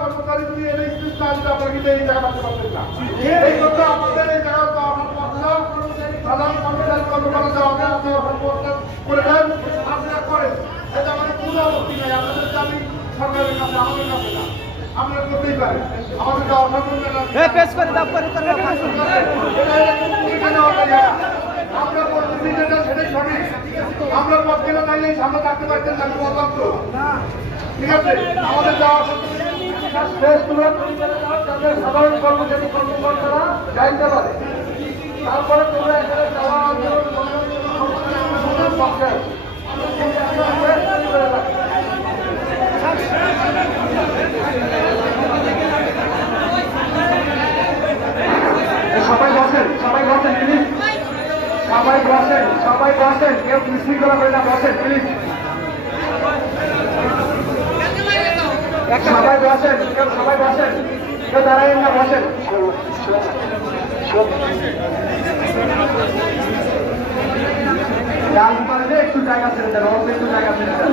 কর্মচারী যদি এলে আপনারা কিন্তু এই জায়গা পাচ্ছে পারছেন না। এই জন্য আমাদের এই জায়গা সাধারণ কর্মচারী কর্মকর্তা করে দেন, আপনারা করেন। এটা আমাদের কোনো আপত্তি নাই, আপনাদের দাবি সরকারের কাছে, আমাদের কাছে না। আমরা করতেই পারি, আমাদের আমরা বলতেছি যেটা সেটাই সঠিক। আমরা পথ কেনা চাইলেই সামনে থাকতে পারতেন না, বললাম তো। ঠিক আছে, আমাদের যাওয়া সাধারণ কর্মচারী কর্মকর্তারা যাইতে পারে। তারপরে তোমরা এখানে যাওয়া আন্দোলন পক্ষে সবাই বসেন, সবাই বসেন প্লিজ, সবাই বসেন, সবাই বসেন, কেউ বিশৃঙ্খলা করে না, বসেন প্লিজ, সবাই বসেন, কেউ সবাই বসেন, কেউ দাঁড়াবেন না, বসেন। একটু জায়গা ছেড়ে দেন, একটু জায়গা ছেড়ে দেন,